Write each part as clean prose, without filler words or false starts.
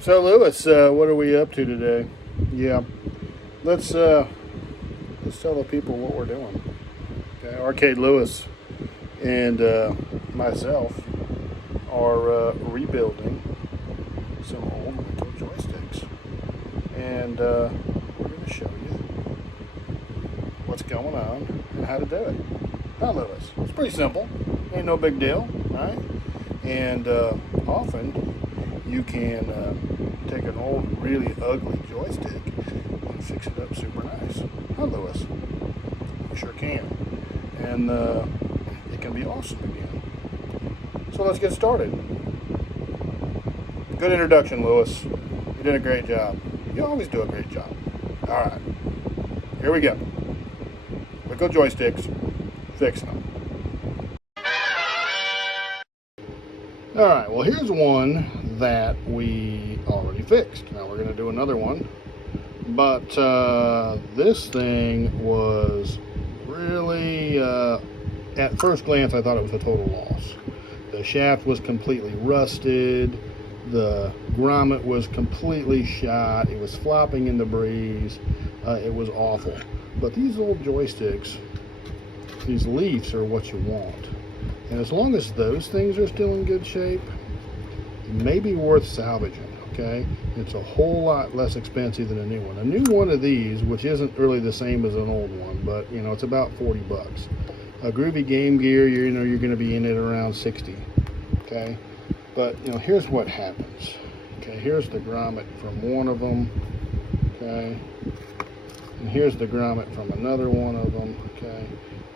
So Lewis, what are we up to today? Yeah, let's tell the people what we're doing. Okay, Arcade Lewis and myself are rebuilding some old Wico joysticks, and we're going to show you what's going on and how to do it. Huh, Lewis? It's pretty simple. Ain't no big deal, right? And often you can take an old, really ugly joystick and fix it up super nice. Huh, Lewis? You sure can. And it can be awesome again. So let's get started. Good introduction, Lewis. You did a great job. You always do a great job. All right, here we go. Wico joysticks, fixing them. All right, well, here's one that we already fixed. Now we're going to do another one. But this thing was really, at first glance, I thought it was a total loss. The shaft was completely rusted. The grommet was completely shot. It was flopping in the breeze. It was awful. But these old joysticks, these leaves are what you want. And as long as those things are still in good shape, it may be worth salvaging, okay? It's a whole lot less expensive than a new one. A new one of these, which isn't really the same as an old one, but you know, it's about 40 bucks. A groovy Game Gear, you're going to be in it around 60, okay? But you know, here's what happens. Okay, here's the grommet from one of them, okay? And here's the grommet from another one of them, okay?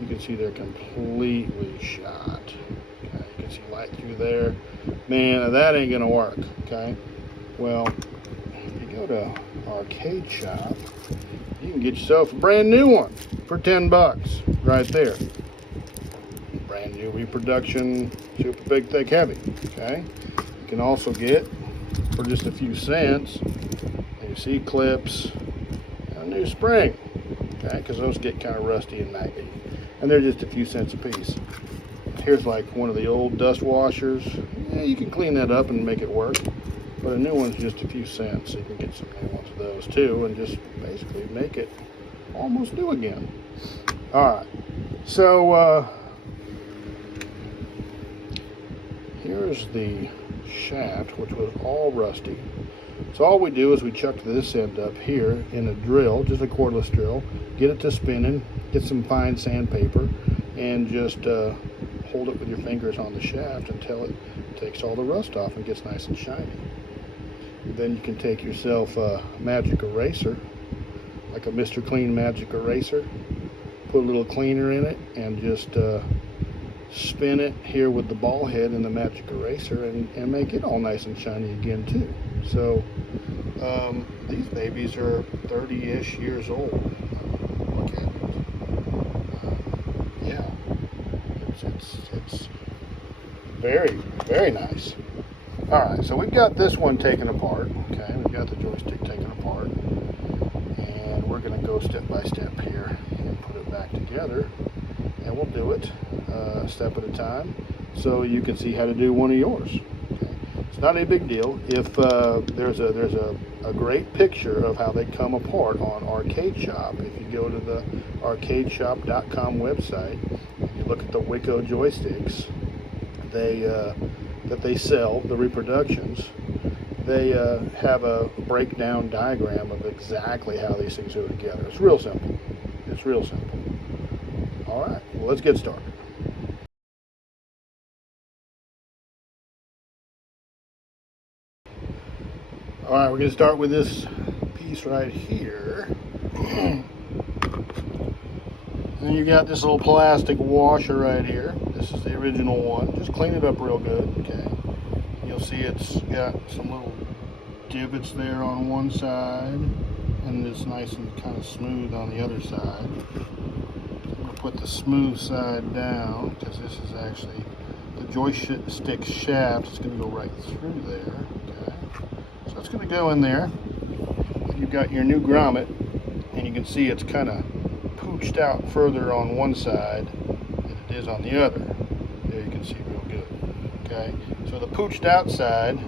You can see they're completely shot. Okay, you can see light through there. Man, that ain't gonna work, okay? Well, if you go to Arcade Shop, you can get yourself a brand new one for 10 bucks right there. Brand new reproduction, super big, thick, heavy, okay? You can also get, for just a few cents, new seat clips and a new spring, okay? Because those get kind of rusty and naggy. And they're just a few cents a piece. Here's like one of the old dust washers. Yeah, you can clean that up and make it work. But a new one's just a few cents. So you can get some new ones of those too and just basically make it almost new again. Alright, so here's the shaft, which was all rusty. So all we do is we chuck this end up here in a drill, just a cordless drill, get it to spinning, get some fine sandpaper, and just hold it with your fingers on the shaft until it takes all the rust off and gets nice and shiny. Then you can take yourself a magic eraser, like a Mr. Clean magic eraser, put a little cleaner in it, and just spin it here with the ball head and the magic eraser and make it all nice and shiny again too. So these babies are 30-ish years old. Look at it. Yeah, it's very, very nice. All right, so we've got this one taken apart. Okay, we've got the joystick taken apart, and we're going to go step by step here and put it back together. And we'll do it a step at a time so you can see how to do one of yours. Okay? It's not a big deal. If there's a great picture of how they come apart on Arcade Shop. If you go to the arcadeshop.com website and you look at the Wico joysticks that they sell, the reproductions, they have a breakdown diagram of exactly how these things go together. It's real simple. It's real simple. All right, well, let's get started. All right, we're going to start with this piece right here. And you got this little plastic washer right here. This is the original one. Just clean it up real good, okay? You'll see it's got some little divots there on one side, and it's nice and kind of smooth on the other side. Put the smooth side down because this is actually the joystick shaft. It's going to go right through there. Okay, so it's going to go in there. You've got your new grommet, and you can see it's kind of pooched out further on one side than it is on the other. There you can see real good. Okay, so the pooched out side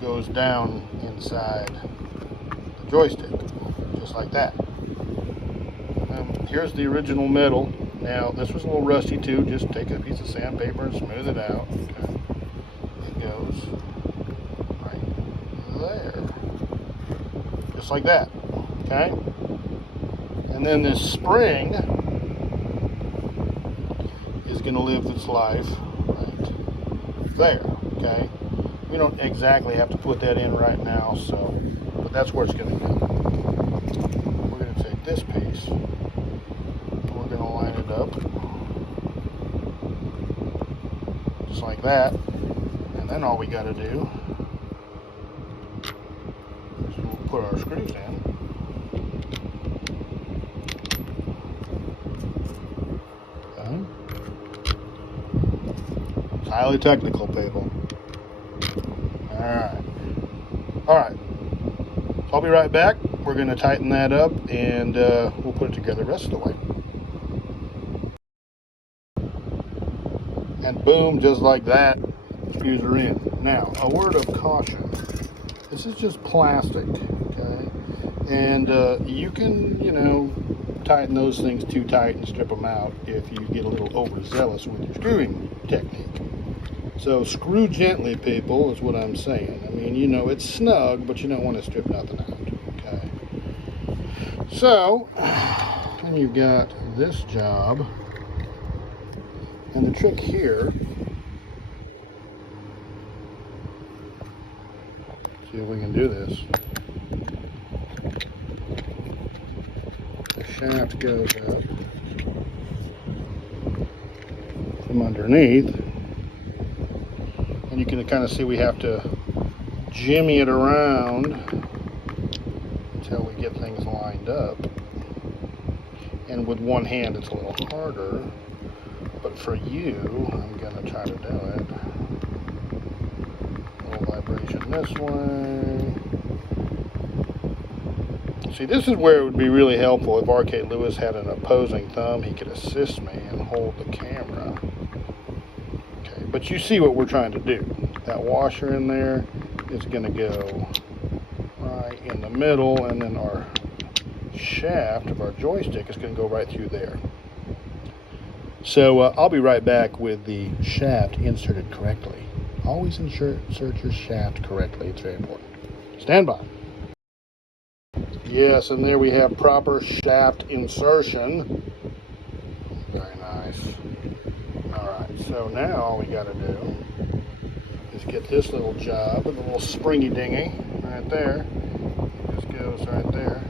goes down inside the joystick, just like that. Here's the original metal. Now, this was a little rusty too. Just take a piece of sandpaper and smooth it out. Okay. It goes right there, just like that. Okay. And then this spring is going to live its life right there. Okay. We don't exactly have to put that in right now, so, but that's where it's going to go. We're going to take this piece. We're going to line it up just like that, and then all we got to do is we'll put our screws in. Okay. It's highly technical, people. Alright, I'll be right back. We're going to tighten that up, and we'll put it together the rest of the way. And boom, just like that, screws are in. Now, a word of caution. This is just plastic, okay? And you can, tighten those things too tight and strip them out if you get a little overzealous with your screwing technique. So screw gently, people, is what I'm saying. I mean, it's snug, but you don't want to strip nothing out, okay? So, then you've got this job. And the trick here, see if we can do this. The shaft goes up from underneath. And you can kind of see we have to jimmy it around until we get things lined up. And with one hand it's a little harder, but for you, I'm going to try to do it. A little vibration this way. See, this is where it would be really helpful if R.K. Lewis had an opposing thumb. He could assist me and hold the camera. But you see what we're trying to do. That washer in there is going to go right in the middle, and then our shaft of our joystick is going to go right through there. So I'll be right back with the shaft inserted correctly. Always insert your shaft correctly. It's very important. Stand by. Yes, and there we have proper shaft insertion. Very nice. Alright, so now all we got to do is get this little job with a little springy dingy right there. It just goes right there.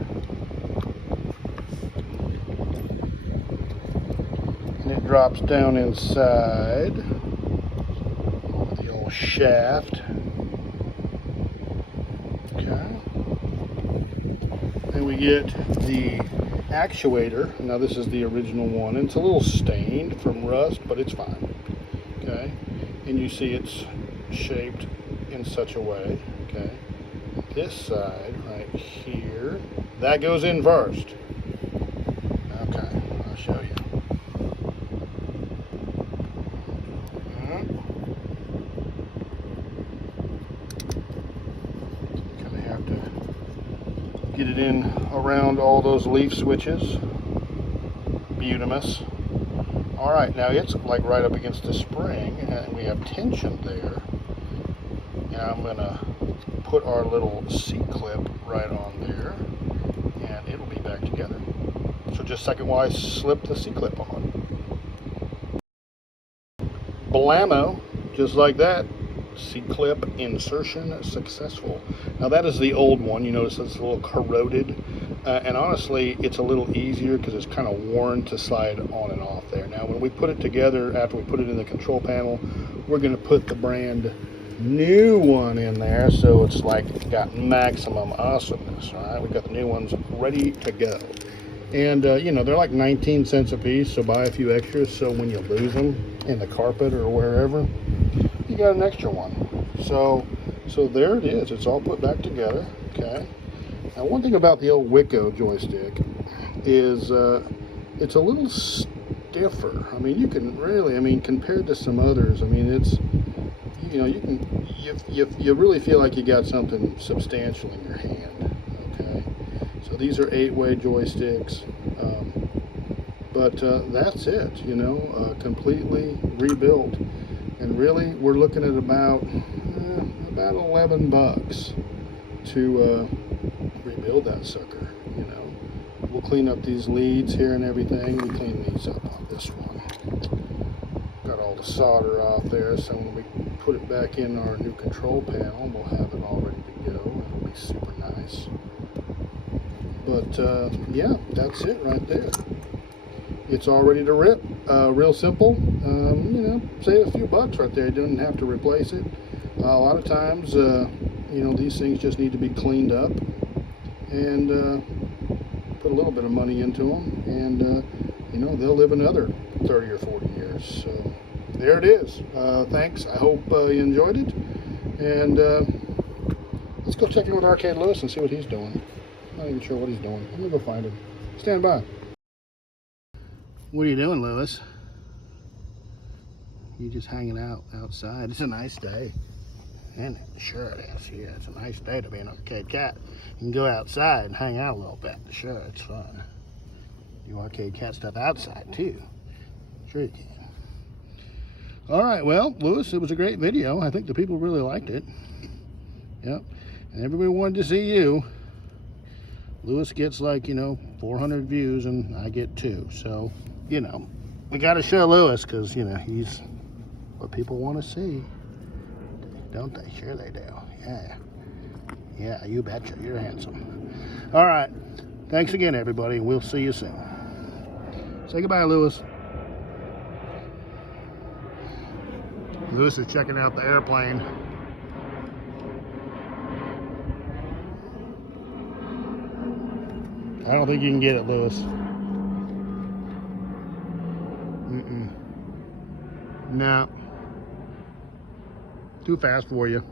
And it drops down inside the old shaft. Okay. Then we get the actuator. Now this is the original one. It's a little stained from rust, but it's fine. Okay, and you see it's shaped in such a way. Okay, this side right here, that goes in first. Okay, I'll show you. Kind of have to get it in around all those leaf switches. Beautimous. All right, now it's like right up against the spring, and we have tension there. And I'm gonna put our little C-clip right on there, and it'll be back together. So just a second while I slip the C-clip on. Blammo, just like that. C-clip insertion successful. Now that is the old one. You notice it's a little corroded, and honestly it's a little easier because it's kind of worn to slide on and off there. Now when we put it together, after we put it in the control panel, we're going to put the brand new one in there, so it's like got maximum awesomeness. All right, we've got the new ones ready to go, and they're like 19 cents a piece, so buy a few extras so when you lose them in the carpet or wherever, you got an extra one. So there it is. It's all put back together. Okay. Now one thing about the old Wico joystick is it's a little stiffer. I mean, you can really, compared to some others, it's, you know, you really feel like you got something substantial in your hand. Okay, so these are 8-way joysticks, but that's it. You know, completely rebuilt, and really we're looking at about $11 to rebuild that sucker. You know, we'll clean up these leads here and everything. We clean these up on this one. Got all the solder off there, so when we put it back in our new control panel, we'll have it all ready to go. It'll be super nice. But yeah, that's it right there. It's all ready to rip. Real simple. You know, save a few bucks right there. You don't have to replace it. A lot of times, you know, these things just need to be cleaned up and put a little bit of money into them, and you know, they'll live another 30 or 40 years. So there it is. Thanks. I hope you enjoyed it, and let's go check in with Arcade Lewis and see what he's doing. I'm not even sure what he's doing. I'm gonna go find him. Stand by. What are you doing, Lewis? You just hanging out outside. It's a nice day. And sure it is. Yeah, it's a nice day to be an arcade cat. You can go outside and hang out a little bit. Sure, it's fun. Do arcade cat stuff outside too. Sure you can. All right, well, Lewis, it was a great video. I think the people really liked it. Yep. And everybody wanted to see you. Lewis gets like, you know, 400 views and I get 2. So, you know, we got to show Lewis because, you know, he's what people want to see. Don't they? Sure they do. Yeah. Yeah, you betcha. You're handsome. All right. Thanks again, everybody. We'll see you soon. Say goodbye, Lewis. Lewis is checking out the airplane. I don't think you can get it, Lewis. No. Too fast for you.